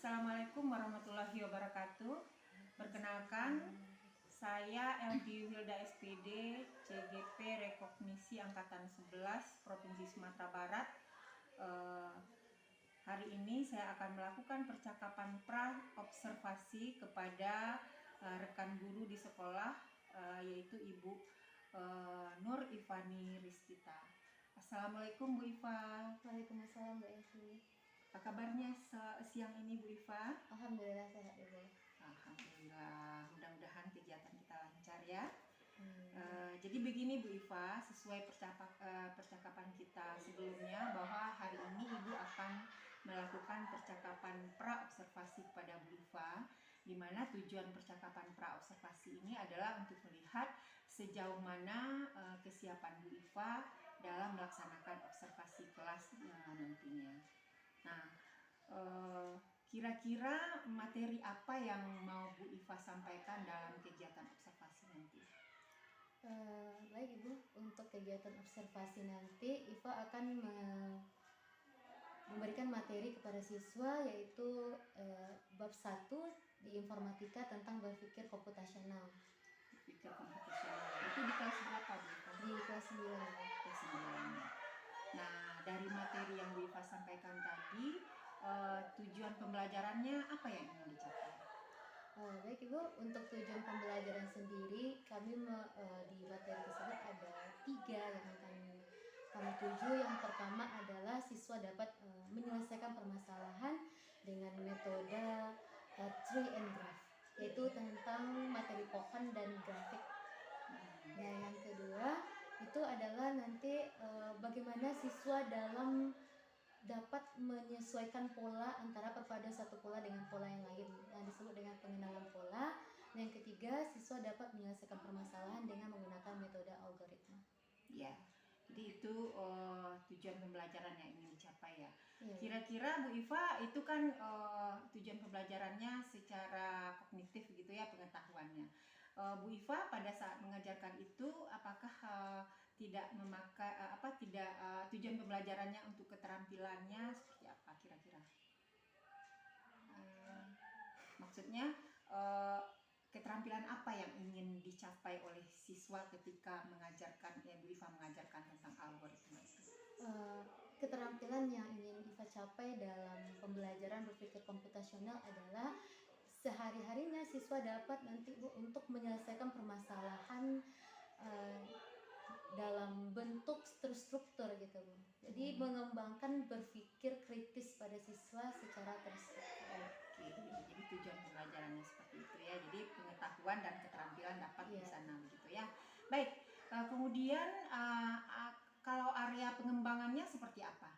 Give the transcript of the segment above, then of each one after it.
Assalamualaikum warahmatullahi wabarakatuh. Perkenalkan, saya LG Wilda SPD, CGP Rekognisi Angkatan 11 Provinsi Sumatera Barat. Hari ini saya akan melakukan percakapan pra-observasi kepada rekan guru di sekolah, yaitu Ibu Nur Ifani Rizkita. Assalamualaikum Bu Iva. Waalaikumsalam Mbak Evi. Apa kabarnya siang ini Bu Iva? Alhamdulillah sehat Ibu. Alhamdulillah, mudah-mudahan kegiatan kita lancar ya. Jadi begini Bu Iva, sesuai percakapan kita sebelumnya bahwa hari ini Ibu akan melakukan percakapan pra-observasi kepada Bu Iva, di mana tujuan percakapan pra-observasi ini adalah untuk melihat sejauh mana kesiapan Bu Iva dalam melaksanakan observasi kelas nantinya. Nah, kira-kira materi apa yang mau Bu Iva sampaikan dalam kegiatan observasi nanti? Baik Ibu, untuk kegiatan observasi nanti Iva akan memberikan materi kepada siswa, yaitu bab 1 di informatika tentang berpikir komputasional. Berpikir komputasional itu di kelas berapa Bu Iva? Di kelas 9. Kelas 9. Nah, dari materi yang Bu Iva sampaikan tadi, tujuan pembelajarannya apa yang ingin dicapai? Baik Ibu, untuk tujuan pembelajaran sendiri kami di materi tersebut ada 3 yang akan kami tuju. Yang pertama adalah siswa dapat menyelesaikan permasalahan dengan metode tree and graph, yaitu tentang materi pohon dan grafik. Nah, yang kedua itu adalah nanti bagaimana siswa dapat menyesuaikan pola antara perpaduan satu pola dengan pola yang lain, yang disebut dengan pengenalan pola. Dan yang ketiga, siswa dapat menyelesaikan permasalahan dengan menggunakan metode algoritma. Ya, jadi itu tujuan pembelajaran yang ingin dicapai ya. Ya. Kira-kira Bu Iva itu kan tujuan pembelajarannya secara kognitif gitu ya, pengetahuannya. Bu Iva pada saat mengajarkan itu apakah tidak memakai tujuan pembelajarannya untuk keterampilannya seperti apa kira-kira? Maksudnya keterampilan apa yang ingin dicapai oleh siswa ketika mengajarkan, Bu Iva mengajarkan tentang algoritma itu? Keterampilan yang ingin Iva capai dalam pembelajaran berpikir komputasional adalah sehari-harinya siswa dapat nanti Bu untuk menyelesaikan permasalahan dalam bentuk struktur gitu Bu. Jadi mengembangkan berpikir kritis pada siswa secara terstruktur. Oke, jadi tujuan pembelajarannya seperti itu ya. Jadi pengetahuan dan keterampilan dapat di sana begitu ya. Baik, kemudian kalau area pengembangannya seperti apa?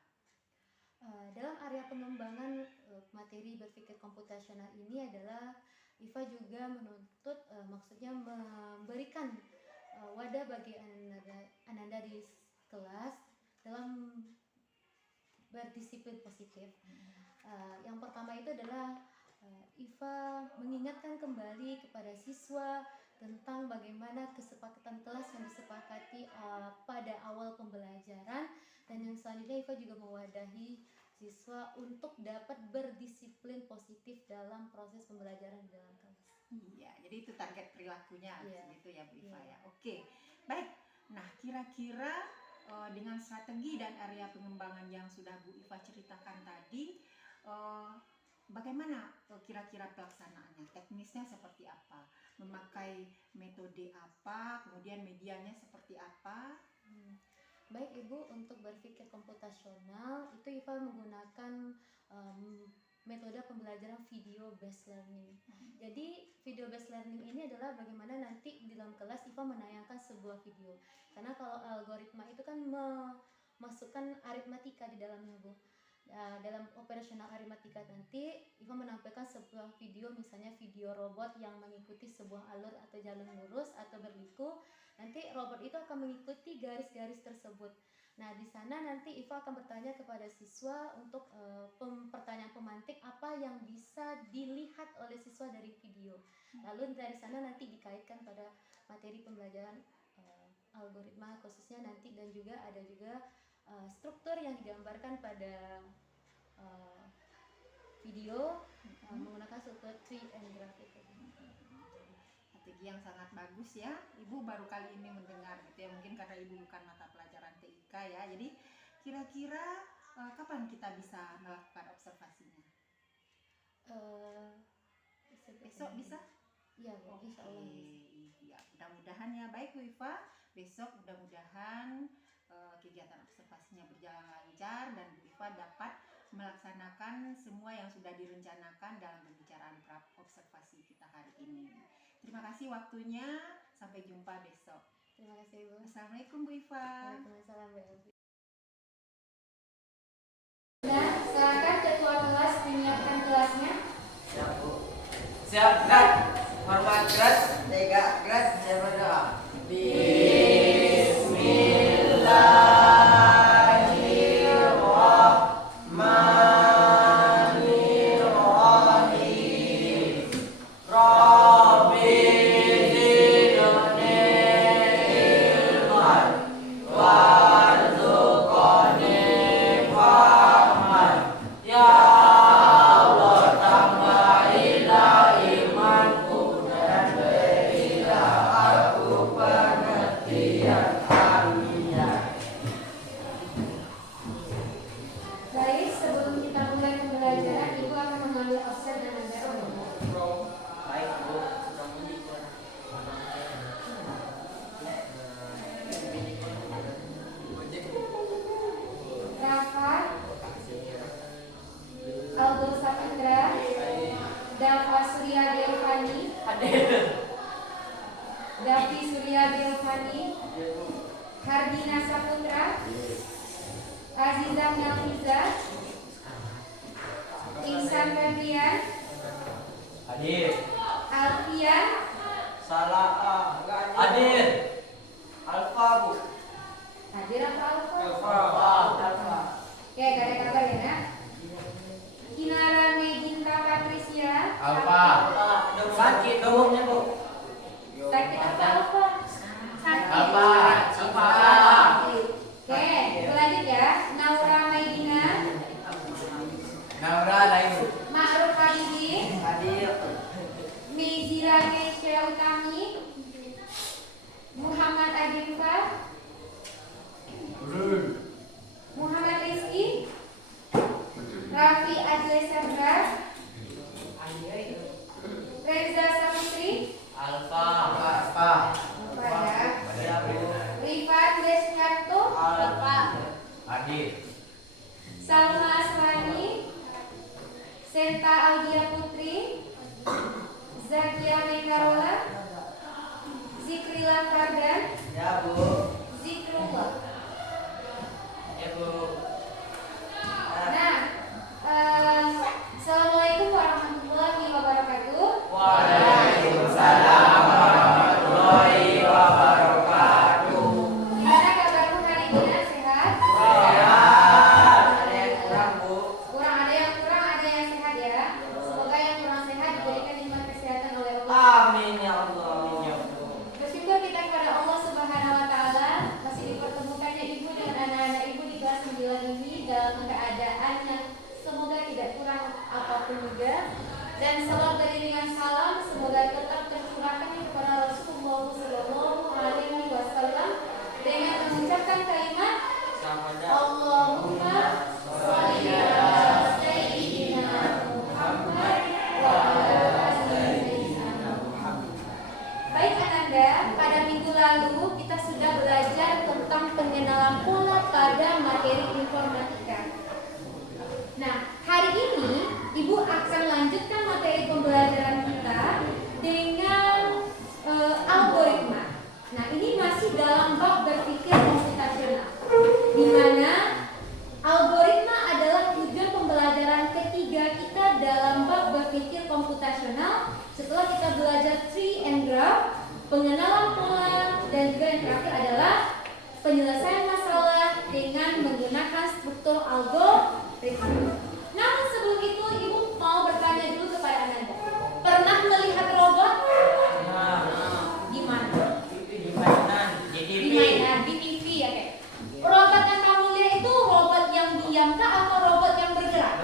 Dalam area pengembangan materi berpikir komputasional ini adalah Iva juga menuntut maksudnya memberikan wadah bagi Ananda di kelas dalam berdisiplin positif. Yang pertama itu adalah Iva mengingatkan kembali kepada siswa tentang bagaimana kesepakatan kelas yang disepakati pada awal pembelajaran, dan yang selanjutnya Iva juga mewadahi siswa untuk dapat berdisiplin positif dalam proses pembelajaran di dalam kelas. Iya, jadi itu target perilakunya begitu ya Bu Iva ya. Oke, baik. Nah, kira-kira dengan strategi dan area pengembangan yang sudah Bu Iva ceritakan tadi, bagaimana kira-kira pelaksanaannya? Teknisnya seperti apa? Memakai metode apa? Kemudian medianya seperti apa? Baik Ibu, untuk berpikir komputasional itu Iva menggunakan metode pembelajaran video based learning. Jadi video based learning ini adalah bagaimana nanti di dalam kelas Iva menayangkan sebuah video. Karena kalau algoritma itu kan memasukkan aritmatika di dalamnya Bu. Dalam operasional aritmatika nanti Iva menampilkan sebuah video, misalnya video robot yang mengikuti sebuah alur atau jalur lurus atau berliku. Nanti robot itu akan mengikuti garis-garis tersebut. Nah, di sana nanti Iva akan bertanya kepada siswa untuk pertanyaan pemantik apa yang bisa dilihat oleh siswa dari video. Lalu dari sana nanti dikaitkan pada materi pembelajaran algoritma khususnya nanti, dan juga ada juga struktur yang digambarkan pada video menggunakan struktur tree and graph itu. Strategi yang sangat bagus ya. Ibu baru kali ini mendengar gitu ya, mungkin karena ibu bukan mata pelajaran TIK ya. Jadi kira-kira kapan kita bisa melakukan observasinya? Besok bisa? Iya Bu, insya Allah bisa. Ya, mudah-mudahan ya. Baik Bu Iva, besok mudah-mudahan kegiatan observasinya berjalan lancar dan Bu Iva dapat melaksanakan semua yang sudah direncanakan dalam pembicaraan observasi kita hari ini. Terima kasih waktunya, sampai jumpa besok. Terima kasih Bu. Assalamualaikum Bu Iva. Waalaikumsalam Bu Elvi. Nah, silakan ketua kelas menyiapkan kelasnya. Siap Bu. Siap gerak. Hormat gerak. Tegak gerak. Siap berdoa. Bismillahirrahmanirrahim. Rabbi zidni ilman warzuqni fahman. Ya Allah, tambahilah imanku dan berilah aku pengertian. Amin ya. Baik, sebelum kita mulai pembelajaran, Ibu akan mengambil absen dan negara umum. Baik Bu, sudah menikah. Rafa, Aldo Sapendra, Dava Surya Devani, Davi Surya Devani, Hardina Saputra, Aziza Melfiza, Ihsan Febrian, Hadir. Alfian, Salah hadir. Alfa Bu. hadir apa Alfa? Alfa. Oke, gak ada kabar ya nak? Kinara Meginta Patricia, Alfa. Sakit dongnya Bu. sakit apa Alfa? Sakit. Alfa. Oke, lanjut ya. Naura Medina, Naura lain. Ma'ruf Habibie, Hadir. Mezira Nesya Utami, Muhammad Adinfa, Muhammad Rizky, Raffi Adle Sandra, Reza Saputri, Alfa. apa ya? Ya Bu. Rifat Deskanto, Alfa. Hadir. Salma Asrani, Senta Audia Putri, Zakia Mekarola, Zikrila Fardan, Ya Bu. Zikrullah. Ya Bu. Nah, Assalamualaikum warahmatullahi wabarakatuh. Waalaikumsalam warahmatullahi wabarakatuh. Gimana kabarmu hari ini? Sehat? Sehat. Ada yang kurang Bu. Kurang, ada yang kurang, ada yang sehat ya. Semoga yang kurang sehat diberikan nikmat kesehatan oleh Allah. Amin ya Allah. Amin ya Allah. Bersyukur kita kepada Allah Subhanahu wa taala masih dipertemukannya Ibu dengan anak-anak Ibu di kelas 9 ini dalam keadaan yang semoga tidak kurang apapun juga, dan salam beriringan salam semoga tetap tercurahkan kepada Rasulullah Sallallahu Alaihi Wasallam dengan mengucapkan kalimat Allahumma sholli ala sayyidina Muhammad wa ala ali sayyidina Muhammad. Baik Ananda, pada minggu lalu kita sudah belajar tentang pengenalan pola pada materi informatika. Nah, hari ini Ibu akan lanjutkan materi pembelajaran kita dengan algoritma. Nah, ini masih dalam bab berpikir komputasional, di mana algoritma adalah tujuan pembelajaran ketiga kita dalam bab berpikir komputasional. Setelah kita belajar tree and graph, pengenalan pola, dan juga yang terakhir adalah penyelesaian masalah dengan menggunakan struktur algoritma. Namun sebelum itu, Ibu mau bertanya dulu kepada Ananda. Pernah melihat robot? Di mana? Di mainan, di TV ya kayak. Robot yang kamu lihat itu robot yang diam kah atau robot yang bergerak?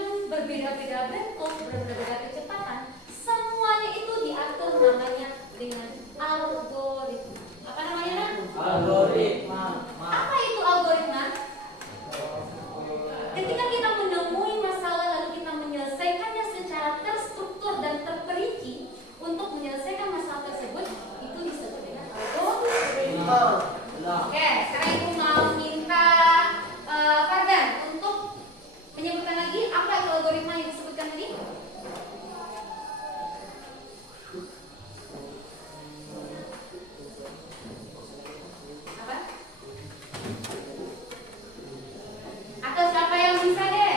yang berbeda-beda bentuk, berbeda-beda kecepatan, semuanya itu diatur namanya dengan algoritma. Apa namanya? Nak? Algoritma. Apa itu algoritma? Ketika kita menemui masalah lalu kita menyelesaikannya secara terstruktur dan terperinci untuk menyelesaikan masalah tersebut, itu disebut dengan algoritma. Oke, sekarang ibu mau minta Fardan untuk menyebutkan lagi apa itu algoritma yang disebutkan tadi? Apa? Atau siapa yang bisa deh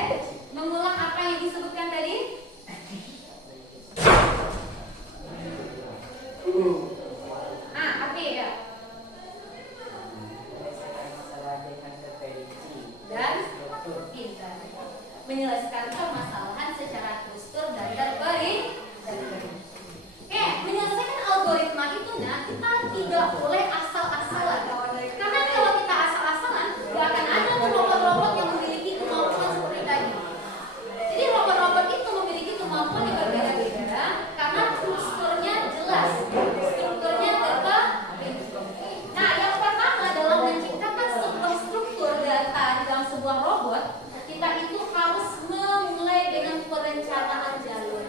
mengulang apa yang disebutkan tadi? Apa ya? Menyelesaikan masalah dengan terperinci Dan struktur. pintar. Menyelesaikan permasalahan secara terstruktur dan terperinci. Oke, menyelesaikan algoritma itu kita tidak boleh asal-asalan. Karena kalau kita asal-asalan, gak akan ada robot-robot yang memiliki kemampuan seperti tadi. Jadi robot-robot itu memiliki kemampuan yang berbeda-beda karena strukturnya jelas, strukturnya terperinci. Nah, yang pertama dalam menciptakan sebuah struktur data di dalam sebuah robot, kita itu harus memulai dengan perencanaan jalur.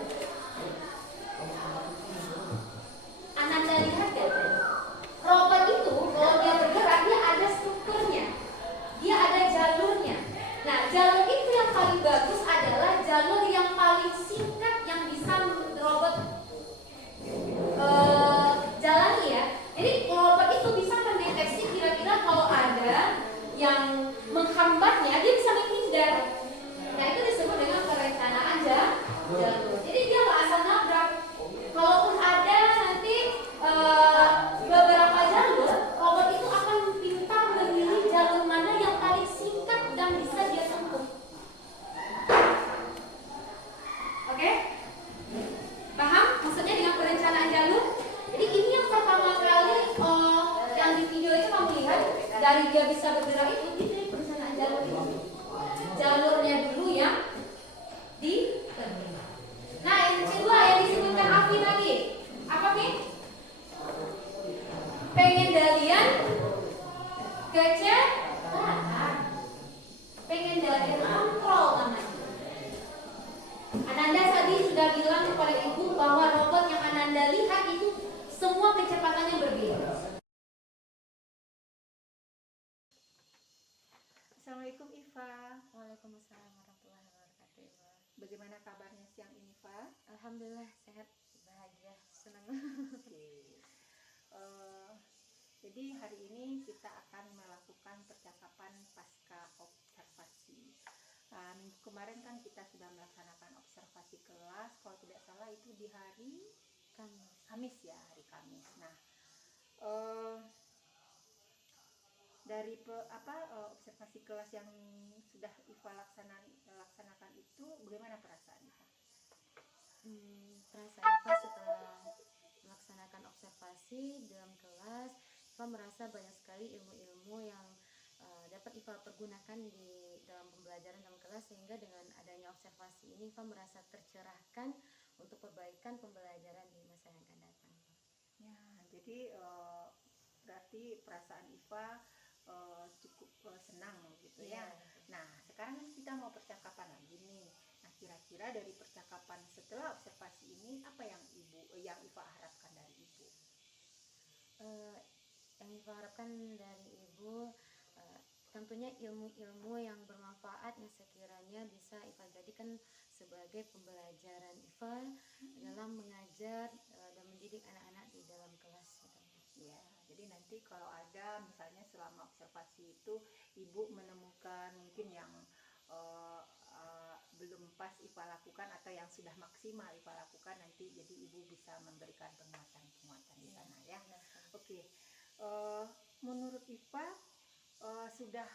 Ananda lihat ya, robot itu kalau dia bergerak dia ada strukturnya, dia ada jalurnya. Nah, jalur itu yang paling bagus adalah jalur yang paling singkat yang bisa robot jalani ya. Jadi robot itu bisa mendeteksi kira-kira kalau ada yang menghambatnya, dia bisa menghindar. Nah, itu disebut dengan perencanaan jalur. Jadi dia nggak asal nabrak. Kalaupun ada nanti beberapa jalur, robot itu akan pintar memilih jalur mana yang paling singkat dan bisa dia tempuh. Oke? Paham maksudnya dengan perencanaan jalur? Jadi ini yang pertama kali yang di video itu kamu lihat dari dia bisa bergerak itu dari perencanaan jalur itu. Jalurnya dulu yang ditentukan. Nah, yang kedua yang disebutkan Afi tadi apa nih? Pengendalian kecepatan, pengendalian kontrol namanya. Ananda tadi sudah bilang kepada ibu bahwa robot yang Ananda lihat itu semua kecepatannya berbeda. Assalamualaikum Iva. Waalaikumsalam warahmatullahi wabarakatuh. Ibu. Bagaimana kabarnya siang ini, Iva? Alhamdulillah sehat, bahagia, senang. Oke. Jadi hari ini kita akan melakukan percakapan pasca observasi. Minggu kemarin kan kita sudah melaksanakan observasi kelas, kalau tidak salah itu di hari Kamis ya, hari Kamis. Nah, dari observasi kelas yang sudah Iva laksanakan itu, bagaimana perasaan Iva? Perasaan Iva setelah melaksanakan observasi dalam kelas, Iva merasa banyak sekali ilmu-ilmu yang dapat Iva pergunakan di dalam pembelajaran dalam kelas, sehingga dengan adanya observasi ini Iva merasa tercerahkan untuk perbaikan pembelajaran di masa yang akan datang. Ya, jadi berarti perasaan Iva cukup senang gitu ya. Nah, sekarang kita mau percakapan lagi nih. Nah, kira-kira dari percakapan setelah observasi ini apa yang Iva harapkan dari ibu? Yang Iva harapkan dari ibu tentunya ilmu-ilmu yang bermanfaat yang sekiranya bisa Iva jadikan sebagai pembelajaran Iva dalam mengajar dan mendidik anak-anak di dalam kelas. Ya, jadi nanti kalau ada misalnya selama observasi itu ibu menemukan mungkin yang belum pas Iva lakukan atau yang sudah maksimal Iva lakukan, nanti jadi ibu bisa memberikan penguatan-penguatan di sana ya. Oke. Menurut Iva sudah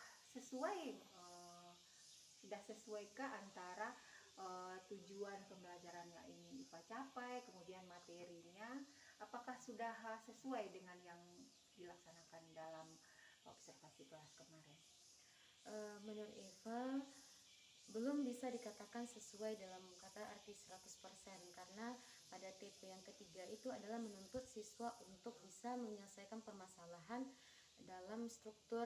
sesuaikah antara tujuan pembelajaran yang ingin Iva capai, kemudian materinya, apakah sudah sesuai dengan yang dilaksanakan dalam observasi kelas kemarin? Menurut Iva belum bisa dikatakan sesuai dalam kata arti 100% karena pada TP yang ketiga itu adalah menuntut siswa untuk bisa menyelesaikan permasalahan dalam struktur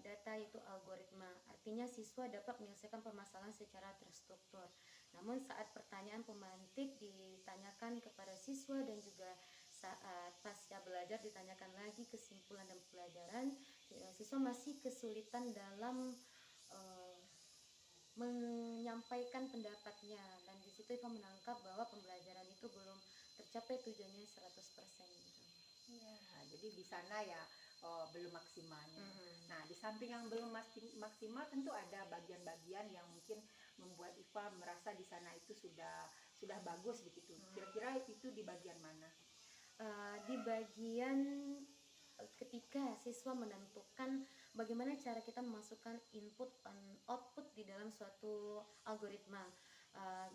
data yaitu algoritma. Artinya siswa dapat menyelesaikan permasalahan secara terstruktur. Namun saat pertanyaan pemantik ditanyakan kepada siswa dan juga saat pasca belajar ditanyakan lagi kesimpulan dan pelajaran, siswa masih kesulitan dalam menyampaikan pendapatnya, dan di situ Iva menangkap bahwa pembelajaran itu belum tercapai tujuannya 100% gitu. Ya, jadi di sana ya belum maksimalnya. Nah, di samping yang belum maksimal tentu ada bagian-bagian yang mungkin membuat Iva merasa di sana itu sudah bagus begitu. Kira-kira itu di bagian mana? Di bagian ketika siswa menentukan bagaimana cara kita memasukkan input dan output di dalam suatu algoritma,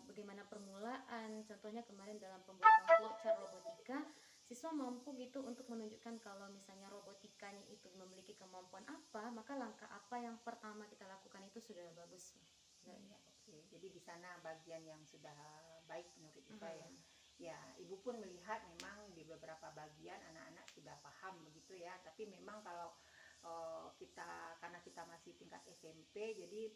bagaimana permulaan, contohnya kemarin dalam pembuatan flowchart robotika, siswa mampu gitu untuk menunjukkan kalau misalnya robotikanya itu memiliki kemampuan apa, maka langkah apa yang pertama kita lakukan itu sudah bagus. Oke, jadi di sana bagian yang sudah baik menurut Iva ya. Ya, Ibu pun melihat memang di beberapa bagian anak-anak sudah paham begitu ya. Tapi memang kalau karena kita masih tingkat SMP, jadi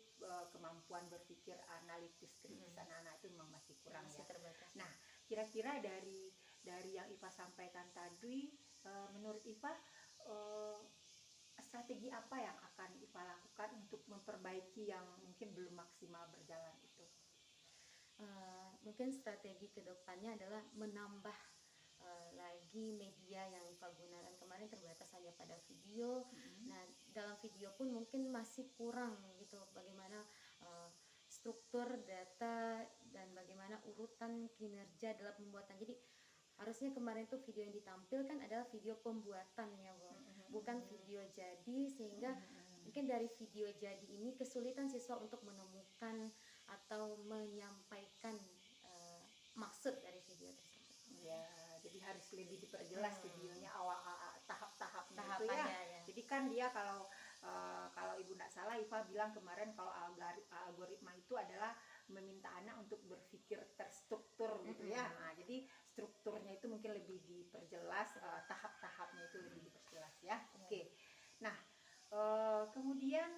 kemampuan berpikir analitis kritis anak-anak itu memang masih kurang Masih ya. terbatas. Nah, kira-kira dari yang Iva sampaikan tadi, menurut Iva strategi apa yang akan Iva lakukan untuk memperbaiki yang mungkin belum maksimal berjalan itu? Mungkin strategi kedepannya adalah menambah lagi media yang Iva gunakan. Kemarin terbatas hanya pada video. Nah, dalam video pun mungkin masih kurang gitu bagaimana struktur data dan bagaimana urutan kinerja dalam pembuatan. Jadi harusnya kemarin tuh video yang ditampilkan adalah video pembuatan ya Bu, bukan video jadi, sehingga mungkin dari video jadi ini kesulitan siswa untuk menemukan atau menyampaikan maksud dari video tersebut. Ya, jadi harus lebih diperjelas videonya awal tahap-tahapnya itu ya. Tahapannya, ya. Jadi kan dia kalau Ibu tidak salah, Iva bilang kemarin kalau algoritma itu adalah meminta anak untuk berpikir terstruktur gitu ya. Nah, jadi strukturnya itu mungkin lebih diperjelas, tahap-tahapnya itu lebih diperjelas ya. Oke. Nah, kemudian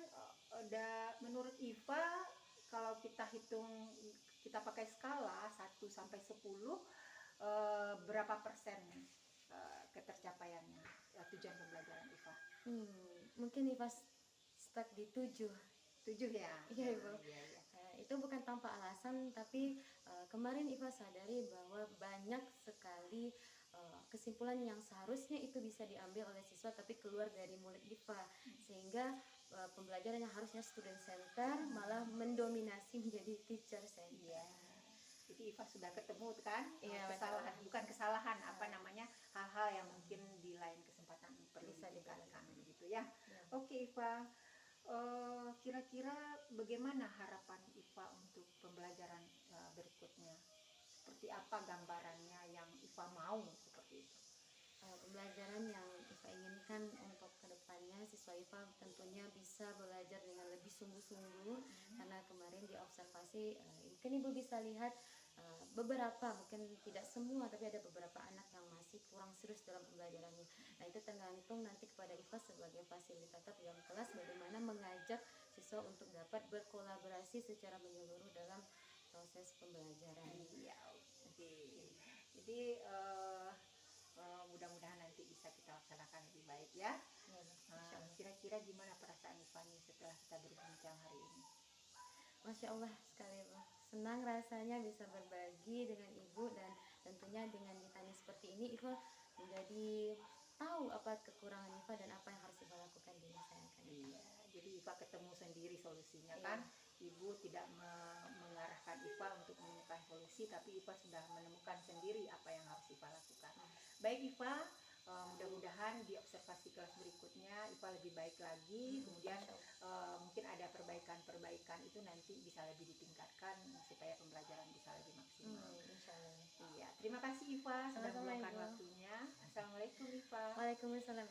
menurut Iva kalau kita hitung, kita pakai skala 1 sampai 10, berapa persen ketercapaiannya tujuan pembelajaran Iva? Mungkin Iva stuck di 7. 7 ya? Iya Ibu. Iya. Itu bukan tanpa alasan, tapi kemarin Iva sadari bahwa banyak sekali kesimpulan yang seharusnya itu bisa diambil oleh siswa tapi keluar dari mulut Iva, sehingga pembelajaran yang harusnya student center malah mendominasi menjadi teacher center. Iya. Jadi Iva sudah ketemu kan Iya, bukan kesalahan, apa namanya, hal-hal yang mungkin di lain kesempatan perlu Bisa ditingkatkan begitu ya. Oke Iva, kira-kira bagaimana harapan Iva untuk pembelajaran berikutnya? Seperti apa gambarannya yang Iva mau seperti itu? Pembelajaran yang Iva inginkan untuk kedepannya, siswa Iva tentunya bisa belajar dengan lebih sungguh-sungguh, karena kemarin di observasi mungkin Ibu bisa lihat beberapa, mungkin tidak semua, tapi ada beberapa anak yang masih kurang serius dalam pembelajarannya. Nah, itu tergantung nanti kepada Iva sebagai fasilitator dalam kelas bagaimana mengajak siswa untuk dapat berkolaborasi secara menyeluruh dalam proses pembelajaran. Iya, oke. Jadi mudah-mudahan nanti bisa kita laksanakan lebih baik ya. Kira-kira gimana perasaan Iva nih setelah kita berbincang hari ini? Masya Allah sekali Bu. Senang rasanya bisa berbagi dengan Ibu, dan tentunya dengan ditanya seperti ini Iva menjadi tahu apa kekurangan Iva dan apa yang harus Iva lakukan di masa yang akan datang. Iya, jadi Iva ketemu sendiri solusinya kan. Ibu tidak mengarahkan Iva untuk menemukan solusi, tapi Iva sudah menemukan sendiri apa yang harus Iva lakukan. Baik Iva, mudah-mudahan di observasi kelas berikutnya Iva lebih baik lagi. Kemudian mungkin ada perbaikan-perbaikan itu nanti bisa lebih ditingkatkan supaya pembelajaran bisa lebih maksimal. Insyaallah. Iya, terima kasih Iva sudah Sama-sama, meluangkan Ibu. waktunya. Assalamualaikum Iva. Waalaikumsalam.